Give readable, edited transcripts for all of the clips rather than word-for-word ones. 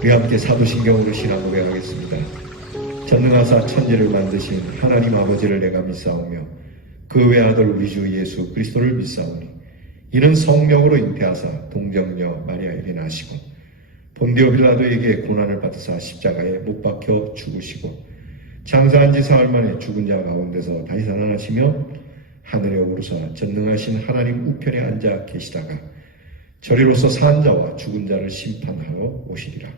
우리 함께 사도신경으로 신앙 고백하겠습니다. 전능하사 천지를 만드신 하나님 아버지를 내가 믿사오며 그 외아들 우리 주 예수 그리스도를 믿사오니 이는 성령으로 잉태하사 동정녀 마리아에게 나시고 본디오 빌라도에게 고난을 받으사 십자가에 못 박혀 죽으시고 장사한 지 사흘 만에 죽은 자 가운데서 다시 살아나시며 하늘에 오르사 전능하신 하나님 우편에 앉아 계시다가 저리로서 산 자와 죽은 자를 심판하러 오시리라.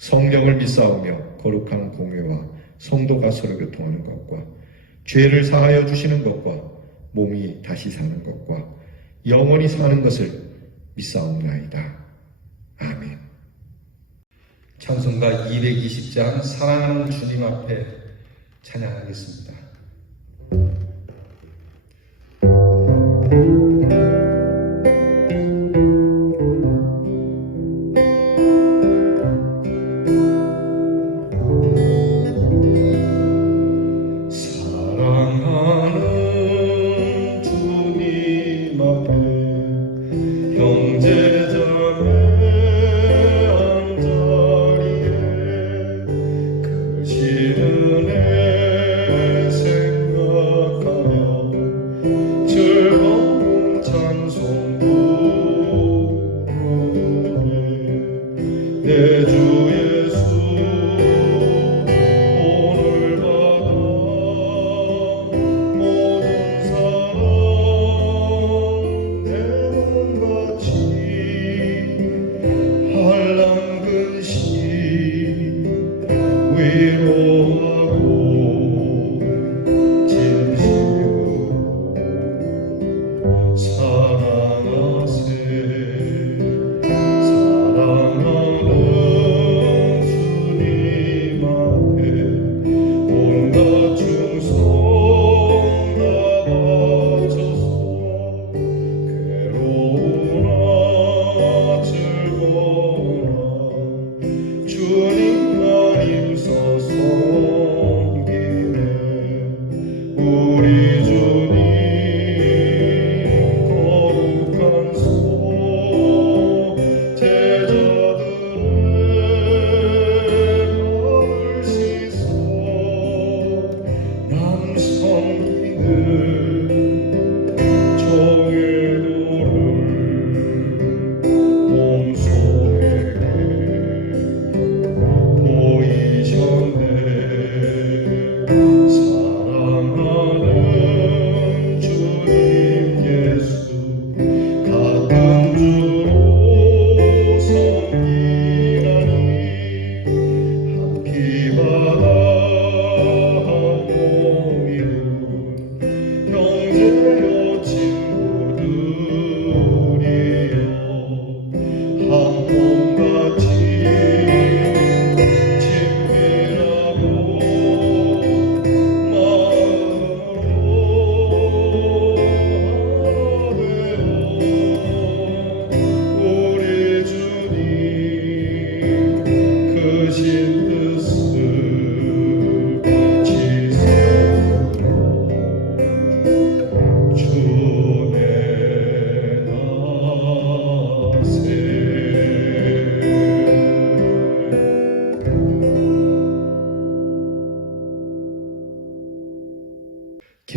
성령을 믿사오며 거룩한 공회와 성도가 서로 교통하는 것과 죄를 사하여 주시는 것과 몸이 다시 사는 것과 영원히 사는 것을 믿사옵나이다. 아멘. 찬송가 220장 사랑하는 주님 앞에 찬양하겠습니다.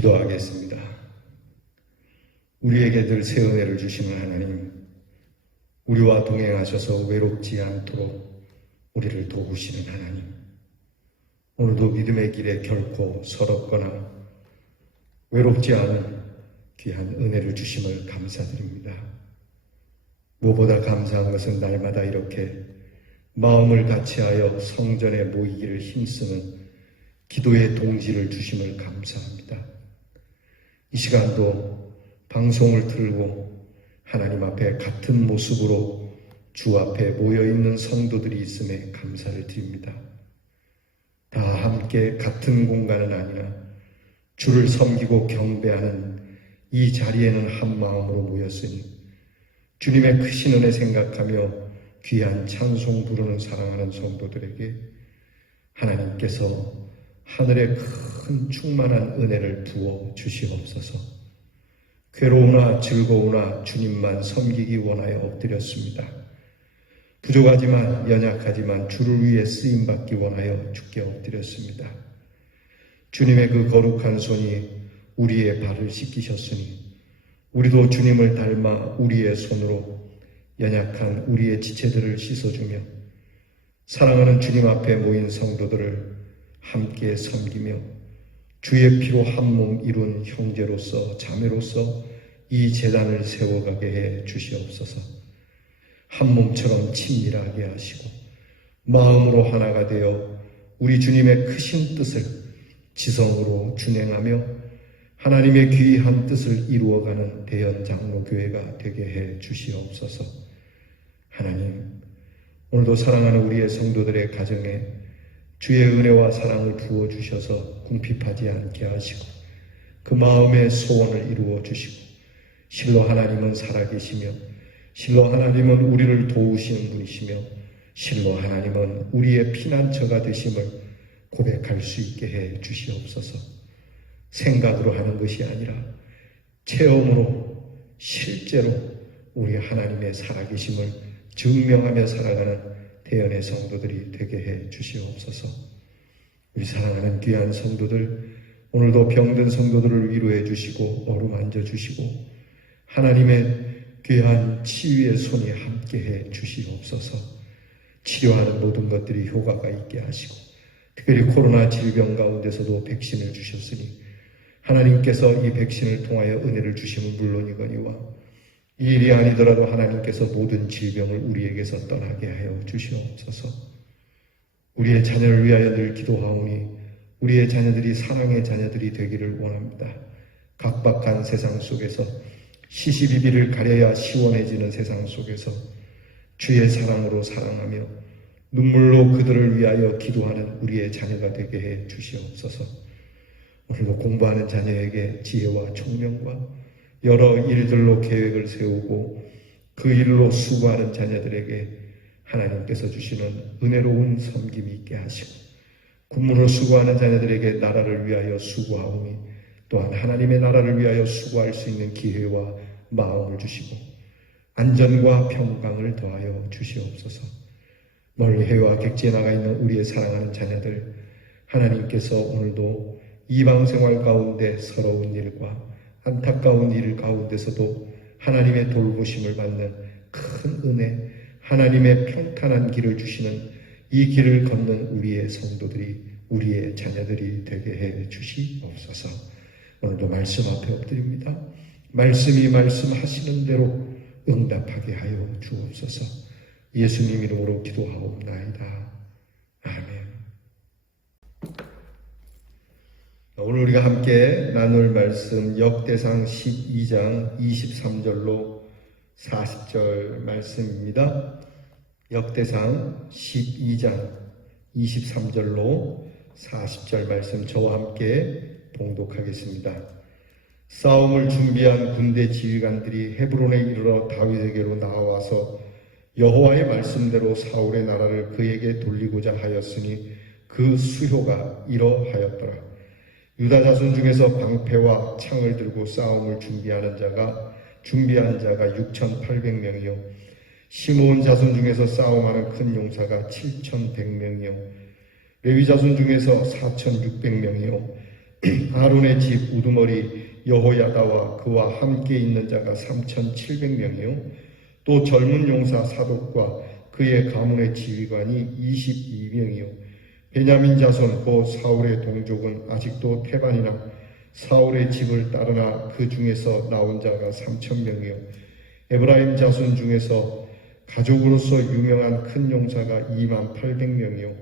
기도하겠습니다. 우리에게 늘 새 은혜를 주시는 하나님, 우리와 동행하셔서 외롭지 않도록 우리를 도우시는 하나님, 오늘도 믿음의 길에 결코 서럽거나 외롭지 않은 귀한 은혜를 주심을 감사드립니다. 무엇보다 감사한 것은 날마다 이렇게 마음을 같이하여 성전에 모이기를 힘쓰는 기도의 동지를 주심을 감사합니다. 이 시간도 방송을 틀고 하나님 앞에 같은 모습으로 주 앞에 모여있는 성도들이 있음에 감사를 드립니다. 다 함께 같은 공간은 아니나 주를 섬기고 경배하는 이 자리에는 한 마음으로 모였으니 주님의 크신 은혜 생각하며 귀한 찬송 부르는 사랑하는 성도들에게 하나님께서 하늘의 큰 충만한 은혜를 부어 주시옵소서. 괴로우나 즐거우나 주님만 섬기기 원하여 엎드렸습니다. 부족하지만 연약하지만 주를 위해 쓰임받기 원하여 주께 엎드렸습니다. 주님의 그 거룩한 손이 우리의 발을 씻기셨으니 우리도 주님을 닮아 우리의 손으로 연약한 우리의 지체들을 씻어주며 사랑하는 주님 앞에 모인 성도들을 함께 섬기며 주의 피로 한 몸 이룬 형제로서 자매로서 이 제단을 세워가게 해 주시옵소서. 한 몸처럼 친밀하게 하시고 마음으로 하나가 되어 우리 주님의 크신 뜻을 지성으로 준행하며 하나님의 귀한 뜻을 이루어가는 대연장로교회가 되게 해 주시옵소서. 하나님, 오늘도 사랑하는 우리의 성도들의 가정에 주의 은혜와 사랑을 부어주셔서 궁핍하지 않게 하시고 그 마음의 소원을 이루어 주시고 실로 하나님은 살아계시며 실로 하나님은 우리를 도우시는 분이시며 실로 하나님은 우리의 피난처가 되심을 고백할 수 있게 해 주시옵소서. 생각으로 하는 것이 아니라 체험으로 실제로 우리 하나님의 살아계심을 증명하며 살아가는 대연의 성도들이 되게 해 주시옵소서. 우리 사랑하는 귀한 성도들, 오늘도 병든 성도들을 위로해 주시고 어루만져 주시고 하나님의 귀한 치유의 손이 함께해 주시옵소서. 치료하는 모든 것들이 효과가 있게 하시고 특별히 코로나 질병 가운데서도 백신을 주셨으니 하나님께서 이 백신을 통하여 은혜를 주심은 물론이거니와 이 일이 아니더라도 하나님께서 모든 질병을 우리에게서 떠나게 하여 주시옵소서. 우리의 자녀를 위하여 늘 기도하오니 우리의 자녀들이 사랑의 자녀들이 되기를 원합니다. 각박한 세상 속에서 시시비비를 가려야 시원해지는 세상 속에서 주의 사랑으로 사랑하며 눈물로 그들을 위하여 기도하는 우리의 자녀가 되게 해 주시옵소서. 오늘도 공부하는 자녀에게 지혜와 총명과 여러 일들로 계획을 세우고 그 일로 수고하는 자녀들에게 하나님께서 주시는 은혜로운 섬김이 있게 하시고 군무로 수고하는 자녀들에게 나라를 위하여 수고하오니 또한 하나님의 나라를 위하여 수고할 수 있는 기회와 마음을 주시고 안전과 평강을 더하여 주시옵소서. 멀리 해외와 객지에 나가 있는 우리의 사랑하는 자녀들, 하나님께서 오늘도 이방 생활 가운데 서러운 일과 안타까운 일 가운데서도 하나님의 돌보심을 받는 큰 은혜, 하나님의 평탄한 길을 주시는 이 길을 걷는 우리의 성도들이, 우리의 자녀들이 되게 해 주시옵소서. 오늘도 말씀 앞에 엎드립니다. 말씀이 말씀하시는 대로 응답하게 하여 주옵소서. 예수님 이름으로 기도하옵나이다. 아멘. 오늘 우리가 함께 나눌 말씀 역대상 12장 23절로 40절 말씀입니다. 역대상 12장 23절로 40절 말씀 저와 함께 봉독하겠습니다. 싸움을 준비한 군대 지휘관들이 헤브론에 이르러 다윗에게로 나와서 여호와의 말씀대로 사울의 나라를 그에게 돌리고자 하였으니 그 수효가 이러하였더라. 유다 자손 중에서 방패와 창을 들고 싸움을 준비한 자가 6,800명이요 시므온 자손 중에서 싸움하는 큰 용사가 7,100명이요 레위 자손 중에서 4,600명이요 아론의 집 우두머리 여호야다와 그와 함께 있는 자가 3,700명이요 또 젊은 용사 사독과 그의 가문의 지휘관이 22명이요 베냐민 자손 곧 사울의 동족은 아직도 태반이나 사울의 집을 따르나 그 중에서 나온 자가 3,000명이요 에브라임 자손 중에서 가족으로서 유명한 큰 용사가 28,000명이요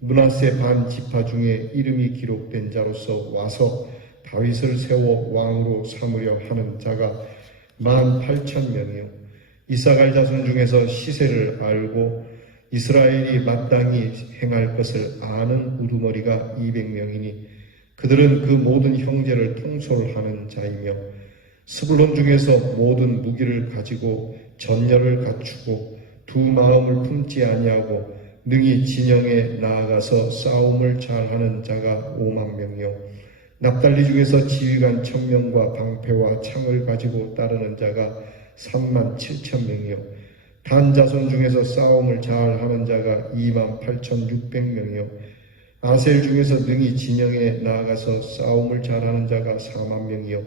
므낫세 반 지파 중에 이름이 기록된 자로서 와서 다윗을 세워 왕으로 삼으려 하는 자가 18,000명이요 이사갈 자손 중에서 시세를 알고 이스라엘이 마땅히 행할 것을 아는 우두머리가 200명이니 그들은 그 모든 형제를 통솔하는 자이며 스불론 중에서 모든 무기를 가지고 전열을 갖추고 두 마음을 품지 아니하고 능히 진영에 나아가서 싸움을 잘하는 자가 50,000명이요 납달리 중에서 지휘관 1,000명과 방패와 창을 가지고 따르는 자가 37,000명이요 단 자손 중에서 싸움을 잘 하는 자가 28,600명이요 아셀 중에서 능히 진영에 나아가서 싸움을 잘하는 자가 4만 명이요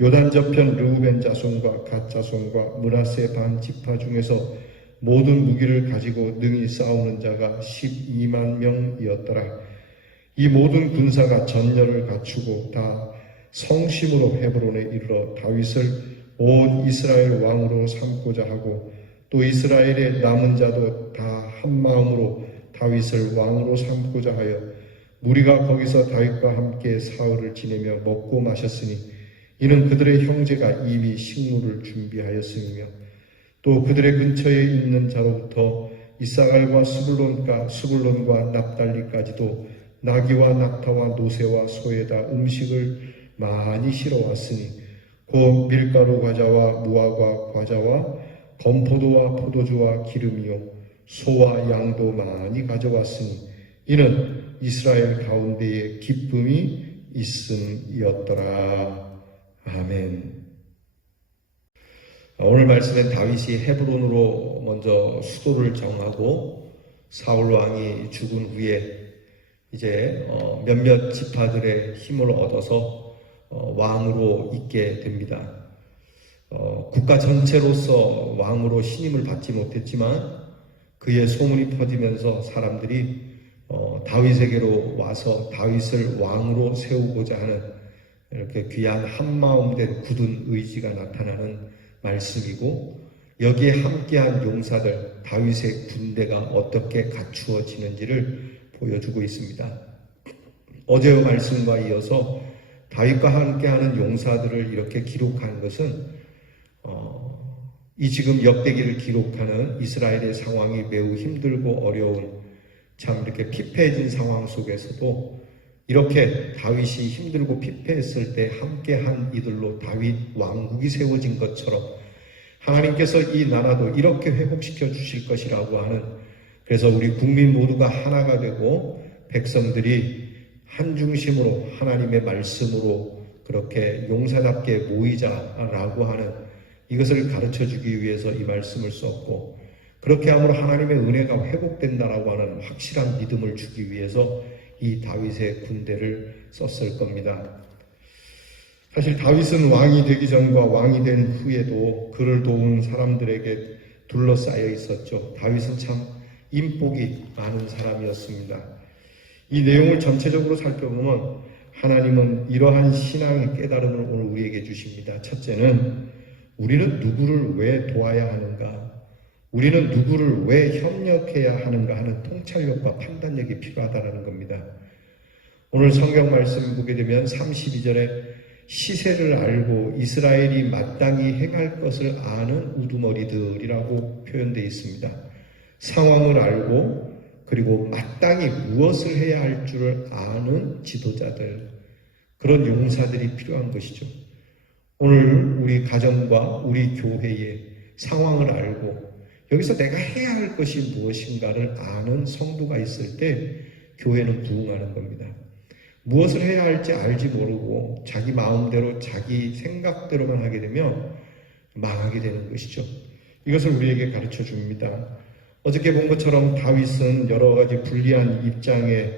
요단 저편 르우벤 자손과 갓 자손과 므낫세 반 지파 중에서 모든 무기를 가지고 능히 싸우는 자가 12만 명이었더라. 이 모든 군사가 전열을 갖추고 다 성심으로 헤브론에 이르러 다윗을 온 이스라엘 왕으로 삼고자 하고 또 이스라엘의 남은 자도 다 한마음으로 다윗을 왕으로 삼고자 하여 무리가 거기서 다윗과 함께 사흘을 지내며 먹고 마셨으니 이는 그들의 형제가 이미 식물을 준비하였음이며 또 그들의 근처에 있는 자로부터 이사갈과 스불론과 납달리까지도 나귀와 낙타와 노새와 소에다 음식을 많이 실어왔으니 곧 밀가루 과자와 무화과 과자와 건포도와 포도주와 기름이요 소와 양도 많이 가져왔으니 이는 이스라엘 가운데에 기쁨이 있음이었더라. 아멘. 오늘 말씀엔 다윗이 헤브론으로 먼저 수도를 정하고 사울 왕이 죽은 후에 이제 몇몇 지파들의 힘을 얻어서 왕으로 있게 됩니다. 국가 전체로서 왕으로 신임을 받지 못했지만 그의 소문이 퍼지면서 사람들이 다윗에게로 와서 다윗을 왕으로 세우고자 하는 이렇게 귀한 한마음된 굳은 의지가 나타나는 말씀이고 여기에 함께한 용사들 다윗의 군대가 어떻게 갖추어지는지를 보여주고 있습니다. 어제의 말씀과 이어서 다윗과 함께하는 용사들을 이렇게 기록한 것은 이 지금 역대기를 기록하는 이스라엘의 상황이 매우 힘들고 어려운 참 이렇게 피폐해진 상황 속에서도 이렇게 다윗이 힘들고 피폐했을 때 함께한 이들로 다윗 왕국이 세워진 것처럼 하나님께서 이 나라도 이렇게 회복시켜 주실 것이라고 하는 그래서 우리 국민 모두가 하나가 되고 백성들이 한 중심으로 하나님의 말씀으로 그렇게 용사답게 모이자라고 하는 이것을 가르쳐주기 위해서 이 말씀을 썼고 그렇게 함으로 하나님의 은혜가 회복된다라고 하는 확실한 믿음을 주기 위해서 이 다윗의 군대를 썼을 겁니다. 사실 다윗은 왕이 되기 전과 왕이 된 후에도 그를 도운 사람들에게 둘러싸여 있었죠. 다윗은 참 인복이 많은 사람이었습니다. 이 내용을 전체적으로 살펴보면 하나님은 이러한 신앙의 깨달음을 오늘 우리에게 주십니다. 첫째는 우리는 누구를 왜 도와야 하는가? 우리는 누구를 왜 협력해야 하는가 하는 통찰력과 판단력이 필요하다는 겁니다. 오늘 성경 말씀 보게 되면 32절에 시세를 알고 이스라엘이 마땅히 행할 것을 아는 우두머리들이라고 표현되어 있습니다. 상황을 알고 그리고 마땅히 무엇을 해야 할 줄을 아는 지도자들, 그런 용사들이 필요한 것이죠. 오늘 우리 가정과 우리 교회의 상황을 알고 여기서 내가 해야 할 것이 무엇인가를 아는 성도가 있을 때 교회는 부흥하는 겁니다. 무엇을 해야 할지 알지 모르고 자기 마음대로 자기 생각대로만 하게 되면 망하게 되는 것이죠. 이것을 우리에게 가르쳐 줍니다. 어저께 본 것처럼 다윗은 여러 가지 불리한 입장에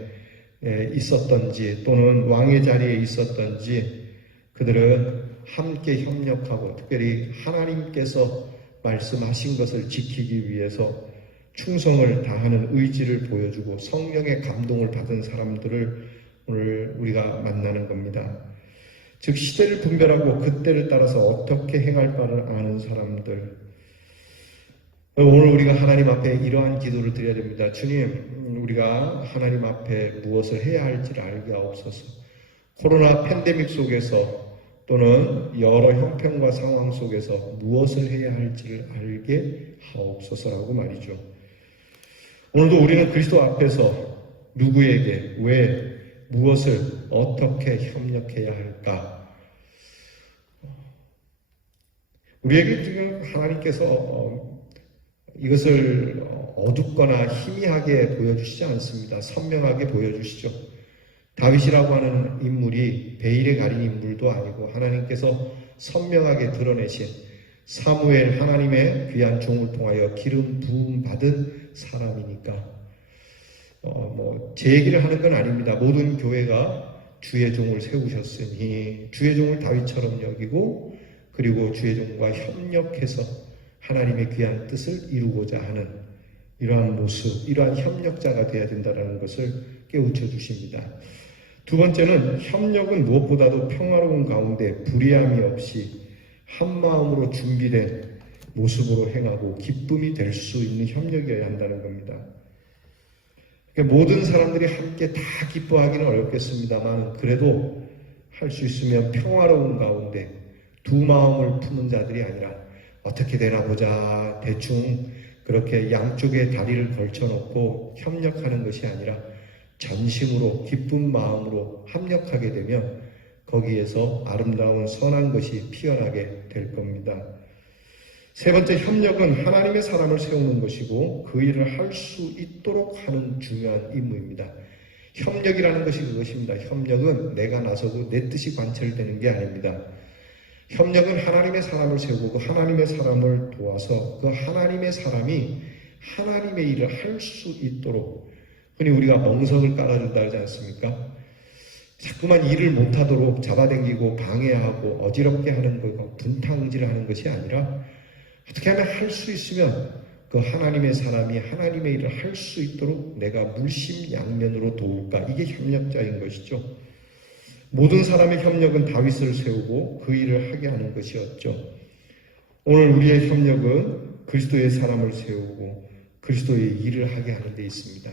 있었던지 또는 왕의 자리에 있었던지 그들은 함께 협력하고 특별히 하나님께서 말씀하신 것을 지키기 위해서 충성을 다하는 의지를 보여주고 성령의 감동을 받은 사람들을 오늘 우리가 만나는 겁니다. 즉 시대를 분별하고 그때를 따라서 어떻게 행할 바를 아는 사람들. 오늘 우리가 하나님 앞에 이러한 기도를 드려야 됩니다. 주님, 우리가 하나님 앞에 무엇을 해야 할지를 알게 하옵소서. 코로나 팬데믹 속에서 또는 여러 형편과 상황 속에서 무엇을 해야 할지를 알게 하옵소서라고 말이죠. 오늘도 우리는 그리스도 앞에서 누구에게 왜 무엇을 어떻게 협력해야 할까? 우리에게 지금 하나님께서 이것을 어둡거나 희미하게 보여주시지 않습니다. 선명하게 보여주시죠. 다윗이라고 하는 인물이 베일에 가린 인물도 아니고 하나님께서 선명하게 드러내신 사무엘 하나님의 귀한 종을 통하여 기름 부음 받은 사람이니까 제 얘기를 하는 건 아닙니다. 모든 교회가 주의 종을 세우셨으니 주의 종을 다윗처럼 여기고 그리고 주의 종과 협력해서 하나님의 귀한 뜻을 이루고자 하는 이러한 모습, 이러한 협력자가 되어야 된다는 것을 깨우쳐 주십니다. 두 번째는 협력은 무엇보다도 평화로운 가운데 불의함이 없이 한 마음으로 준비된 모습으로 행하고 기쁨이 될 수 있는 협력이어야 한다는 겁니다. 모든 사람들이 함께 다 기뻐하기는 어렵겠습니다만 그래도 할 수 있으면 평화로운 가운데 두 마음을 푸는 자들이 아니라 어떻게 되나 보자 대충 그렇게 양쪽에 다리를 걸쳐놓고 협력하는 것이 아니라 전심으로 기쁜 마음으로 협력하게 되면 거기에서 아름다운 선한 것이 피어나게 될 겁니다. 세 번째, 협력은 하나님의 사람을 세우는 것이고 그 일을 할 수 있도록 하는 중요한 임무입니다. 협력이라는 것이 그것입니다. 협력은 내가 나서고 내 뜻이 관철되는 게 아닙니다. 협력은 하나님의 사람을 세우고 그 하나님의 사람을 도와서 그 하나님의 사람이 하나님의 일을 할 수 있도록, 흔히 우리가 멍석을 깔아준다 하지 않습니까? 자꾸만 일을 못하도록 잡아당기고 방해하고 어지럽게 하는 것, 분탕질하는 것이 아니라 어떻게 하면 할 수 있으면 그 하나님의 사람이 하나님의 일을 할 수 있도록 내가 물심양면으로 도울까? 이게 협력자인 것이죠. 모든 사람의 협력은 다윗을 세우고 그 일을 하게 하는 것이었죠. 오늘 우리의 협력은 그리스도의 사람을 세우고 그리스도의 일을 하게 하는 데 있습니다.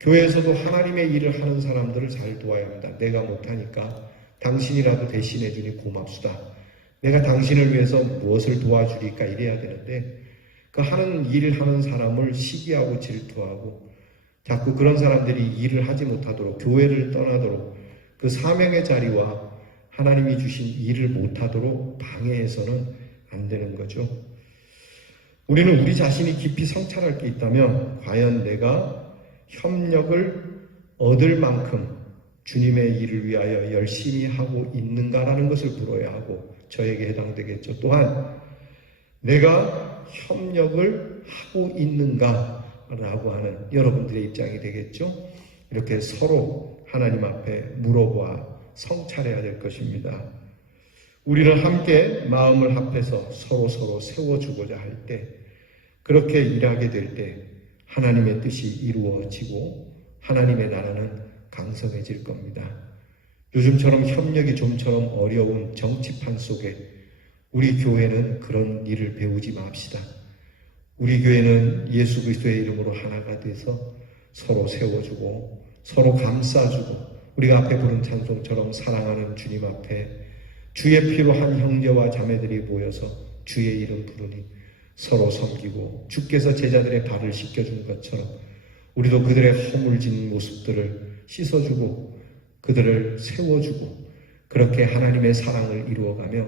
교회에서도 하나님의 일을 하는 사람들을 잘 도와야 합니다. 내가 못하니까 당신이라도 대신해 주니 고맙수다. 내가 당신을 위해서 무엇을 도와주리까 이래야 되는데 그 하는 일을 하는 사람을 시기하고 질투하고 자꾸 그런 사람들이 일을 하지 못하도록 교회를 떠나도록 그 사명의 자리와 하나님이 주신 일을 못하도록 방해해서는 안 되는 거죠. 우리는 우리 자신이 깊이 성찰할 게 있다면 과연 내가 협력을 얻을 만큼 주님의 일을 위하여 열심히 하고 있는가라는 것을 물어야 하고 저에게 해당되겠죠. 또한 내가 협력을 하고 있는가라고 하는 여러분들의 입장이 되겠죠. 이렇게 서로 하나님 앞에 물어보아 성찰해야 될 것입니다. 우리는 함께 마음을 합해서 서로 세워주고자 할 때, 그렇게 일하게 될 때 하나님의 뜻이 이루어지고 하나님의 나라는 강성해질 겁니다. 요즘처럼 협력이 좀처럼 어려운 정치판 속에 우리 교회는 그런 일을 배우지 맙시다. 우리 교회는 예수 그리스도의 이름으로 하나가 돼서 서로 세워주고 서로 감싸주고 우리가 앞에 부른 찬송처럼 사랑하는 주님 앞에 주의 피로 한 형제와 자매들이 모여서 주의 이름 부르니 서로 섬기고 주께서 제자들의 발을 씻겨준 것처럼 우리도 그들의 허물진 모습들을 씻어주고 그들을 세워주고 그렇게 하나님의 사랑을 이루어가며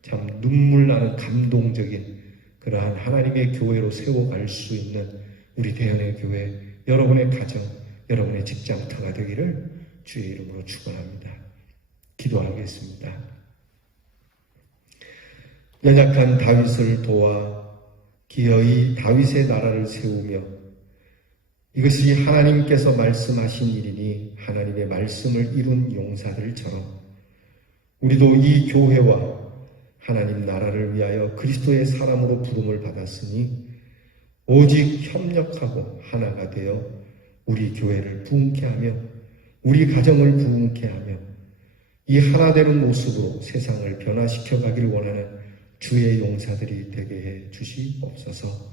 참 눈물 나는 감동적인 그러한 하나님의 교회로 세워갈 수 있는 우리 대현의 교회, 여러분의 가정, 여러분의 직장터가 되기를 주의 이름으로 축원합니다. 기도하겠습니다. 연약한 다윗을 도와 기어이 다윗의 나라를 세우며 이것이 하나님께서 말씀하신 일이니 하나님의 말씀을 이룬 용사들처럼 우리도 이 교회와 하나님 나라를 위하여 그리스도의 사람으로 부름을 받았으니 오직 협력하고 하나가 되어 우리 교회를 부흥케 하며 우리 가정을 부흥케 하며 이 하나 되는 모습으로 세상을 변화시켜 가길 원하는 주의 용사들이 되게 해 주시옵소서.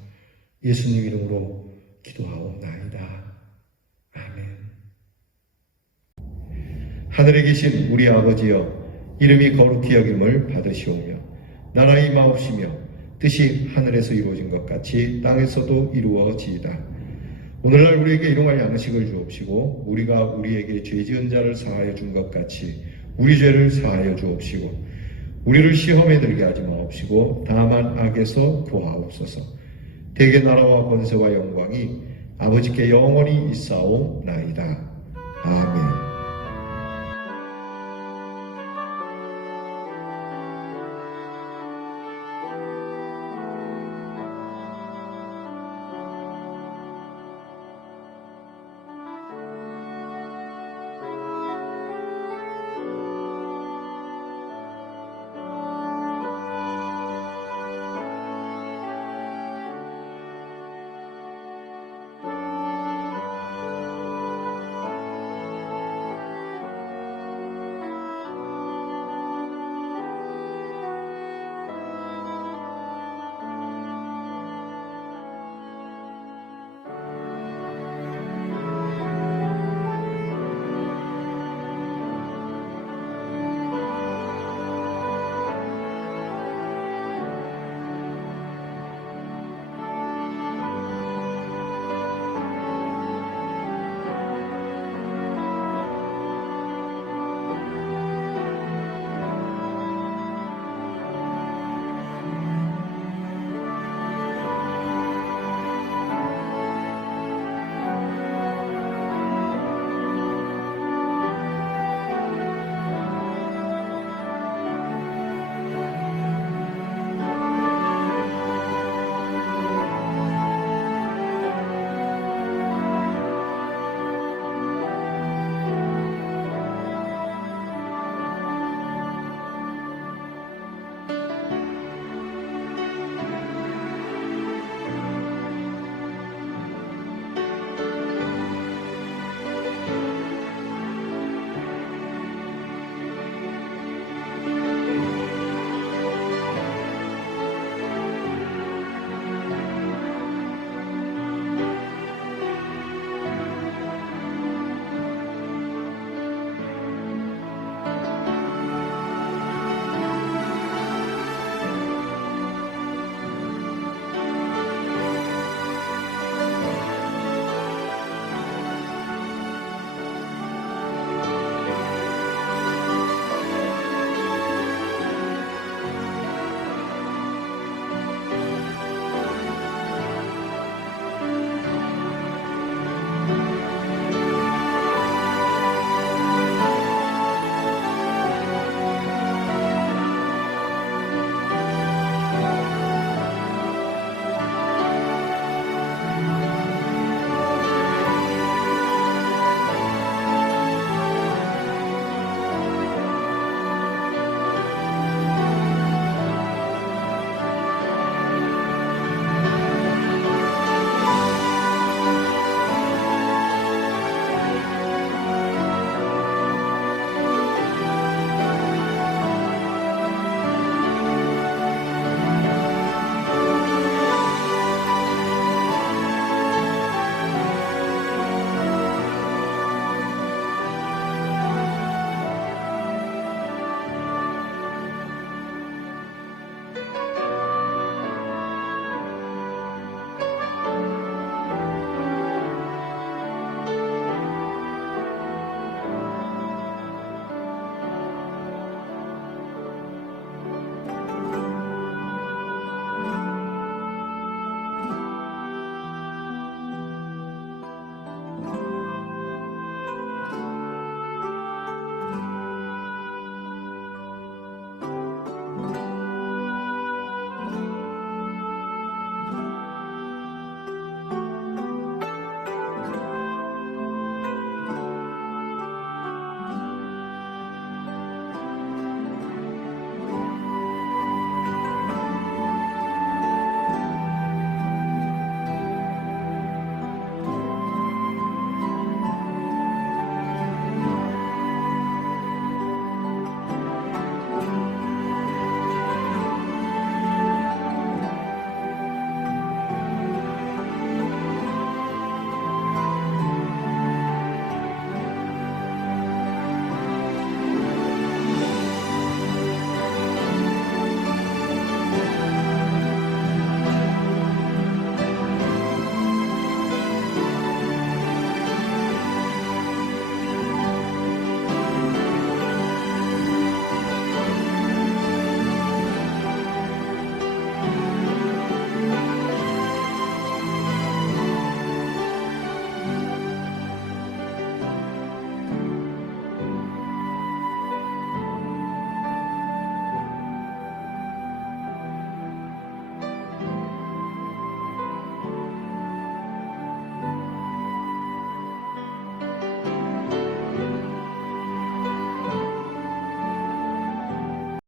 예수님 이름으로 기도하옵나이다. 아멘. 하늘에 계신 우리 아버지여, 이름이 거룩히 여김을 받으시오며 나라의 임하옵시며 뜻이 하늘에서 이루어진 것 같이 땅에서도 이루어지이다. 오늘날 우리에게 일용할 양식을 주옵시고 우리가 우리에게 죄 지은 자를 사하여 준 것 같이 우리 죄를 사하여 주옵시고 우리를 시험에 들게 하지 마옵시고 다만 악에서 구하옵소서. 대개 나라와 권세와 영광이 아버지께 영원히 있사오나이다. 아멘.